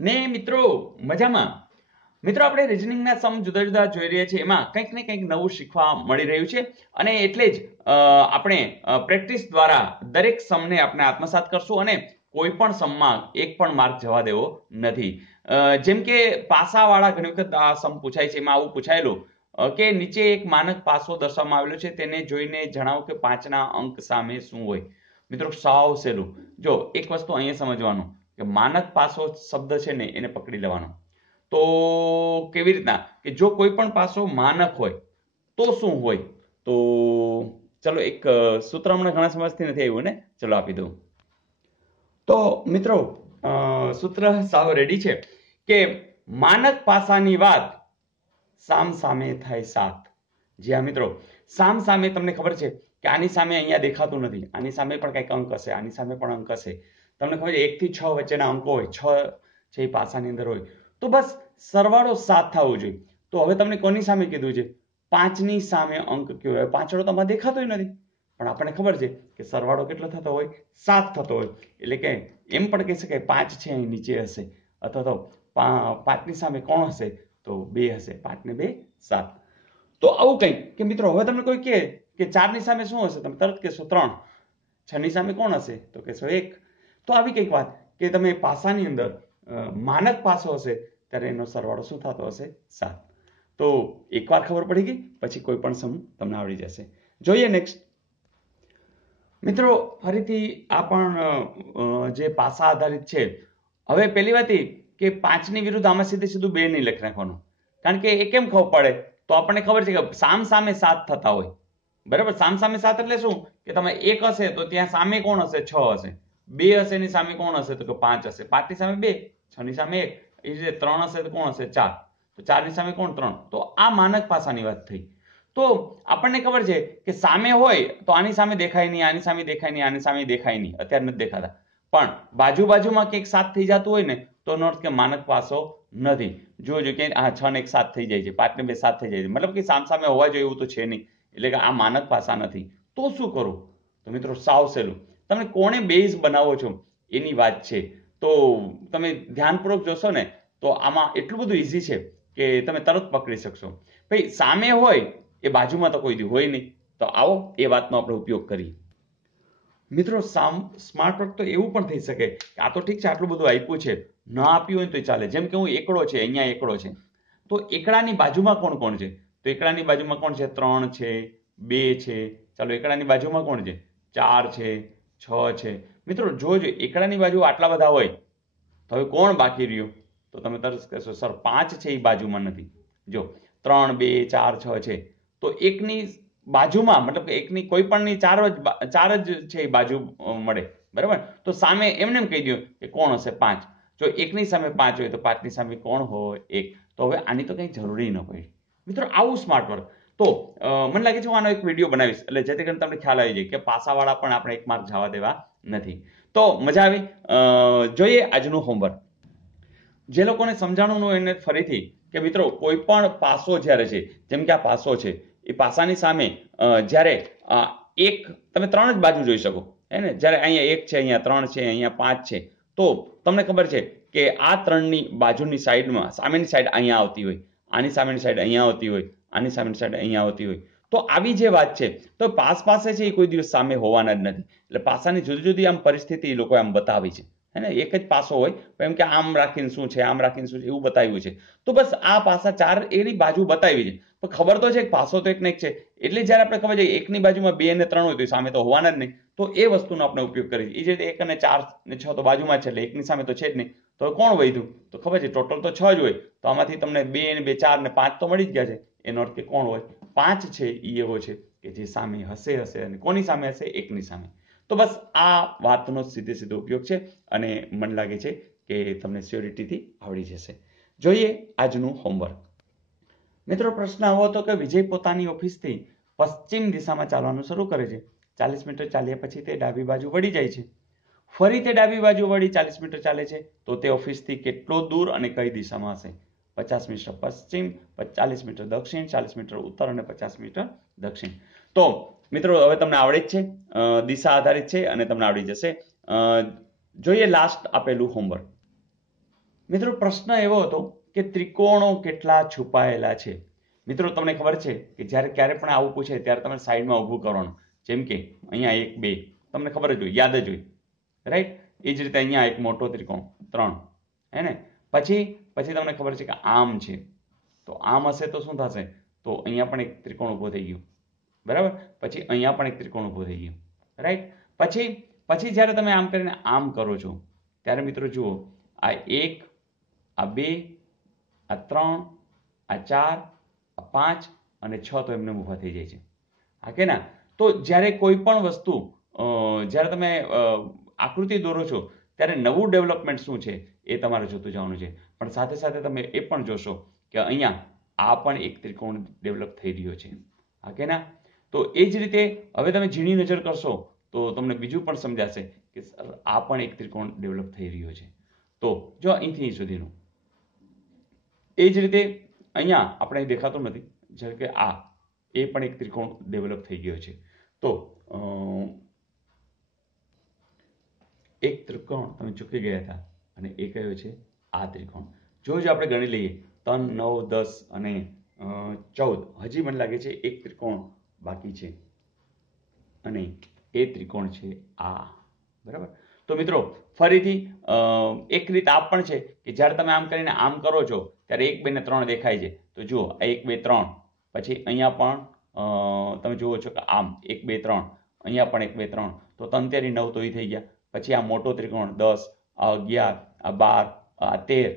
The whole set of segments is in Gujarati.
ને મિત્રો મજામાં. મિત્રો આપણે રીઝનિંગના સમ જુદા જુદા જોઈ રહ્યા છીએ, એમાં કંઈક ને કંઈક નવું શીખવા મળી રહ્યું છે અને એટલે જ આપણે પ્રેક્ટિસ દ્વારા દરેક સમને આપણે આત્મસાત કરશું અને કોઈ પણ સમમાં એક પણ માર્ક જવા દેવો નથી. જેમ કે પાસાવાળા ઘણી વખત આ સમ પૂછાય છે, એમાં આવું પૂછાયેલું કે નીચે એક માનક પાસો દર્શાવવામાં આવેલો છે, તેને જોઈને જણાવો કે 5ના અંક સામે શું હોય. મિત્રો સાવ સહેલું. જો એક વસ્તુ અહીંયા સમજવાનું કે માનક પાસો શબ્દ છે ને એને પકડી લેવાનો. તો કેવી રીતના કે જો કોઈ પણ પાસો માનક હોય તો શું હોય, તો ચલો એક સૂત્ર હમણાં ઘણા સમજથી નથી આવ્યું ને, ચલો આપી દઉં. તો મિત્રો સૂત્ર સાવ રેડી છે કે માનક પાસાની વાત સામ સામે થાય સાત. જી હા મિત્રો, સામ સામે તમને ખબર છે કે આની સામે અહીંયા દેખાતું નથી, આની સામે પણ કંઈક અંક હશે, આની સામે પણ અંક હશે. તમને ખબર છે 1 થી 6 વચ્ચેના અંકો હોય, 6 છે એ પાસાની અંદર હોય, તો બસ સરવાળો 7 થવો જોઈએ. તો હવે તમને કોની સામે કીધું છે? 5ની સામે અંક કયો હોય? પાછળ તો આમાં દેખાતો નથી, પણ આપણને ખબર છે કે સરવાળો કેટલો થતો હોય? 7 થતો હોય. એટલે કે એમ પણ કહી શકાય 5 છે અહીં નીચે હશે, અથવા તો 5ની સામે કોણ હશે? તો 2 હશે. 5 ને 2 7. તો આવું કંઈક કે મિત્રો હવે તમને કોઈ કહે કે 4ની સામે શું હશે? તમે તરત કહેશો 3. 6ની સામે કોણ હશે? તો કહેશો 1. તો આવી કંઈક વાત કે તમે પાસાની અંદર માનક પાસો હશે ત્યારે એનો સરવાળો શું થતો હશે? 7. તો એકવાર ખબર પડી ગઈ પછી કોઈ પણ સમ તમને આવડી જશે. જોઈએ નેક્સ્ટ. મિત્રો ફરીથી આ પણ જે પાસા આધારિત છે. હવે પહેલી વાત એ કે 5ની વિરુદ્ધ આમાં સીધે સીધું 2 નહીં લખી નાખવાનું, કારણ કે એ કેમ ખબર પડે? તો આપણને ખબર છે કે સામ સામે 7 થતા હોય, બરાબર. સામ સામે 7 એટલે શું કે તમે 1 હશે તો ત્યાં સામે કોણ હશે? 6 હશે. 2 હશે એની સામે કોણ હશે? તો કે 5 હશે. 5ની સામે 2, 6ની સામે 1, એ રીતે 3 હશે તો કોણ હશે? 4. તો 4ની સામે કોણ? 3. તો આ માનક પાસાની વાત થઈ. તો આપણને ખબર છે કે સામે હોય તો આની સામે દેખાય નહીં, આની સામે દેખાય નહીં, આની સામે દેખાય નહીં, અત્યારે નથી દેખાતા. પણ બાજુ બાજુમાં કંઈક 7 થઈ જતું હોય ને તો એનો અર્થ કે માનક પાસો નથી. જોજો કે આ 6 ને 1 7 થઈ જાય છે, 5 ને 2 7 થઈ જાય છે, મતલબ કે સામ સામે હોવા જોઈએ એવું તો છે નહીં, એટલે કે આ માનક પાસા નથી. તો શું કરું? તો મિત્રો સાવ સહેલું. તમે કોણે બેઝ બનાવો છો એની વાત છે. તો તમે ધ્યાનપૂર્વક જોશો ને તો આમાં એટલું બધું ઈઝી છે કે તમે તરત પકડી શકશો. ભાઈ સામે હોય એ બાજુમાં તો કોઈ દી હોય નહીં. તો આવો એ વાતનો આપણે ઉપયોગ કરીએ. મિત્રો સ્માર્ટ વર્ક તો એવું પણ થઈ શકે કે આ તો ઠીક છે, આટલું બધું આપ્યું છે, ન આપ્યું હોય તો ચાલે. જેમ કે હું એકડો છે, અહીંયા એકડો છે, તો એકડાની બાજુમાં કોણ કોણ છે? તો એકડાની બાજુમાં કોણ છે? 3 છે, 2 છે. ચાલો એકડાની બાજુમાં કોણ છે? 4 છે, 6 છે. મિત્રો જોજો એકડાની બાજુ આટલા બધા હોય તો હવે કોણ બાકી રહ્યું? તો તમે તરત કહેશો સર 5 છે એ બાજુમાં નથી. જો 3, 2, 4, 6 છે, તો એકની બાજુમાં મતલબ કે એકની કોઈ પણની ચાર જ છે એ બાજુ મળે, બરાબર. તો સામે એમને એમ કહી દો કે કોણ હશે? 5. જો એકની સામે 5 હોય તો 5ની સામે કોણ હોય? 1. તો હવે આની તો કંઈ જરૂરી ન હોય. મિત્રો આવું સ્માર્ટ વર્ક. તો મને લાગે છે હું આનો એક વિડીયો બનાવીશ, એટલે જેથી કરીને તમને ખ્યાલ આવી જાય કે પાસાવાળા પણ આપણે 1 માર્ક જવા દેવા નથી. તો મજા આવી. જોઈએ આજનું હોમવર્ક. જે લોકોને સમજાણું ન હોય એને ફરીથી કે મિત્રો કોઈ પણ પાસો જ્યારે છે, જેમ કે આ પાસો છે, એ પાસાની સામે જ્યારે એક તમે 3 જ બાજુ જોઈ શકો, હે ને. જ્યારે અહીંયા 1 છે, અહીંયા 3 છે, અહીંયા 5 છે, તો તમને ખબર છે કે આ 3ની બાજુની સાઈડમાં સામેની સાઈડ અહીંયા આવતી હોય, આની સામેની સાઈડ અહીંયા આવતી હોય, આની સામેની સાઈડ અહીંયા આવતી હોય. તો આવી જે વાત છે, તો પાસ પાસે છે એ કોઈ દિવસ સામે હોવાના જ નથી. એટલે પાસાની જુદી જુદી આમ પરિસ્થિતિ એ લોકો આમ બતાવી છે, હે ને. એક જ પાસો હોય એમ કે આમ રાખીને શું છે, આમ રાખીને શું છે, એવું બતાવ્યું છે. તો બસ આ પાસા 4 એની બાજુ બતાવી છે. તો ખબર તો છે કે પાસો તો એક ને એક છે, એટલે જ્યારે આપણે ખબર છે એકની બાજુમાં 2 અને 3 હોય તો સામે તો હોવાના જ નહીં. તો એ વસ્તુનો આપણે ઉપયોગ કરીએ. એ જે રીતે 1 અને 4 ને 6 તો બાજુમાં છે, એટલે એકની સામે તો છે જ નહીં. તો કોણ વધ્યું? તો ખબર છે ટોટલ તો 6 જ હોય, તો આમાંથી તમને 2 અને 2 4 ને 5 તો મળી જ ગયા છે. એનો અર્થ કે કોણ હોય? 5 છે એ એવો છે કે જે સામે હશે અને કોની સામે હશે? એકની સામે. તો બસ આ વાતનો સીધે સીધો ઉપયોગ છે અને મને લાગે છે કે તમને સ્યોરિટીથી આવડી જશે. જોઈએ આજનું હોમવર્ક. મિત્રો પ્રશ્ન આવો હતો કે વિજય પોતાની ઓફિસથી પશ્ચિમ દિશામાં ચાલવાનું શરૂ કરે છે. 40 મીટર ચાલ્યા પછી તે ડાબી બાજુ વળી જાય છે. ફરી તે ડાબી બાજુ વળી 40 મીટર ચાલે છે, તો તે ઓફિસથી કેટલો દૂર અને કઈ દિશામાં હશે? 50 મીટર પશ્ચિમ, 40 મીટર દક્ષિણ, 40 મીટર ઉત્તર અને 50 મીટર દક્ષિણ. તો મિત્રો હવે તમને આવડે જ છે, દિશા આધારિત છે અને તમને આવડી જશે. જોઈએ લાસ્ટ આપેલું હોમવર્ક. મિત્રો પ્રશ્ન એવો હતો કે ત્રિકોણો કેટલા છુપાયેલા છે. મિત્રો તમને ખબર છે કે જ્યારે ક્યારે પણ આવું પૂછે ત્યારે તમે સાઈડમાં ઊભું કરવાનું. જેમ કે અહીંયા 1 2 તમને ખબર જ હોય, યાદ જ હોય, રાઈટ. એ જ રીતે અહીંયા એક મોટો ત્રિકોણ 3, હે ને. પછી તમને ખબર છે કે આમ છે, તો આમ હશે તો શું થશે, તો અહીંયા પણ એક ત્રિકોણ ઊભો થઈ ગયો, બરાબર. પછી અહીંયા પણ એક ત્રિકોણ ઊભો થઈ ગયો, રાઈટ. પછી જ્યારે તમે આમ કરીને આમ કરો છો ત્યારે મિત્રો જુઓ, આ 1, આ 2, આ 3, આ 4, આ 5 અને 6 તો એમને ઊભા થઈ જાય છે, હા કે ના. તો જ્યારે કોઈ પણ વસ્તુ જ્યારે તમે આકૃતિ દોરો છો ત્યારે નવું ડેવલપમેન્ટ શું છે એ તમારે જોતું જવાનું છે. પણ સાથે સાથે તમે એ પણ જોશો કે અહીંયા આ પણ એક ત્રિકોણ ડેવલપ થઈ રહ્યો છે, હા કે ના. તો એ જ રીતે હવે તમે ઝીણી નજર કરશો તો તમને બીજું પણ સમજાશે કે આ પણ એક ત્રિકોણ ડેવલપ થઈ રહ્યો છે. તો જો અહીંથી સુધીનું એ જ રીતે અહીંયા આપણે દેખાતું નથી, જેમ કે આ એ પણ એક ત્રિકોણ ડેવલપ થઈ ગયો છે. તો એક ત્રિકોણ તમે ચૂકી ગયા હતા અને એ કયો છે આ ત્રિકોણ. જો આપણે ગણી લઈએ 3 9 10 અને 14, હજી મને લાગે છે એક ત્રિકોણ બાકી છે અને એ ત્રિકોણ છે આ, બરાબર. તો મિત્રો ફરીથી એક રીત આ પણ છે કે જ્યારે તમે આમ કરીને આમ કરો છો ત્યારે 1 2 ને 3 દેખાય છે. તો જુઓ 1 2 3, પછી અહીંયા પણ તમે જુઓ છો કે આમ 1 2 3, અહીંયા પણ 1 2 3, તો 3 તેરી 9 તો એ થઈ ગયા. પછી આ મોટો ત્રિકોણ 10, આ 11, આ 12, આ 13,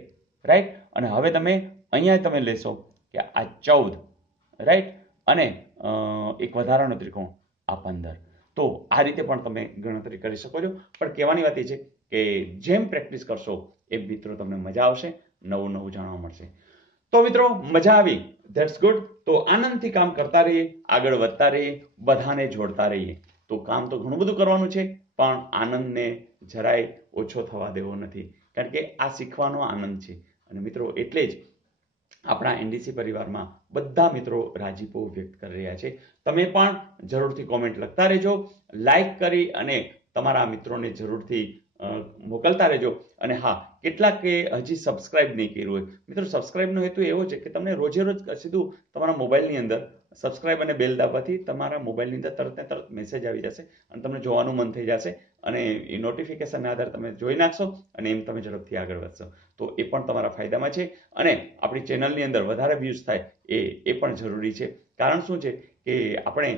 રાઈટ. અને હવે તમે અહીંયા તમે લેશો કે આ 14, રાઈટ. અને એક વધારાનો ત્રિકોણ આ 15. તો આ રીતે પણ તમે ગણતરી કરી શકો છો. પણ કહેવાની વાત એ છે કે જેમ પ્રેક્ટિસ કરશો એ મિત્રો તમને મજા આવશે, નવું નવું જાણવા મળશે. તો મિત્રો મજા આવી, ધેટ્સ ગુડ. તો આનંદથી કામ કરતા રહીએ, આગળ વધતા રહીએ, બધાને જોડતા રહીએ. તો કામ તો ઘણું બધું કરવાનું છે પણ આનંદને જરાય ઓછો થવા દેવો નથી, કારણ કે આ શીખવાનો આનંદ છે. અને મિત્રો એટલે જ આપણા એનડીસી પરિવારમાં બધા મિત્રો રાજીપો વ્યક્ત કરી રહ્યા છે. તમે પણ જરૂરથી કોમેન્ટ લખતા રહેજો, લાઈક કરી અને તમારા મિત્રોને જરૂરથી મોકલતા રહેજો. અને હા, કેટલાકે હજી સબસ્ક્રાઇબ નહીં કર્યું હોય, મિત્રો સબસ્ક્રાઇબનો હેતુ એવો છે કે તમને રોજે રોજ સીધું તમારા મોબાઈલની અંદર સબસ્ક્રાઇબ અને બેલ દાબવાથી તમારા મોબાઈલની અંદર તરત ને તરત મેસેજ આવી જશે અને તમને જોવાનું મન થઈ જશે અને એ નોટિફિકેશનના આધારે તમે જોઈ નાખશો અને એમ તમે ઝડપથી આગળ વધશો. તો એ પણ તમારા ફાયદામાં છે. અને આપણી ચેનલની અંદર વધારે વ્યૂઝ થાય એ પણ જરૂરી છે. કારણ શું છે કે આપણે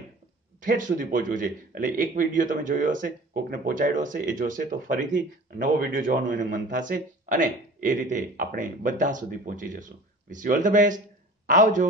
ઠેઠ સુધી પહોંચવું છે. એટલે એક વિડીયો તમે જોયો હશે, કોકને પહોંચાડ્યો હશે, એ જોશે તો ફરીથી નવો વિડીયો જોવાનું એને મન થશે અને એ રીતે આપણે બધા સુધી પહોંચી જશું. Wish you all the best. આવજો.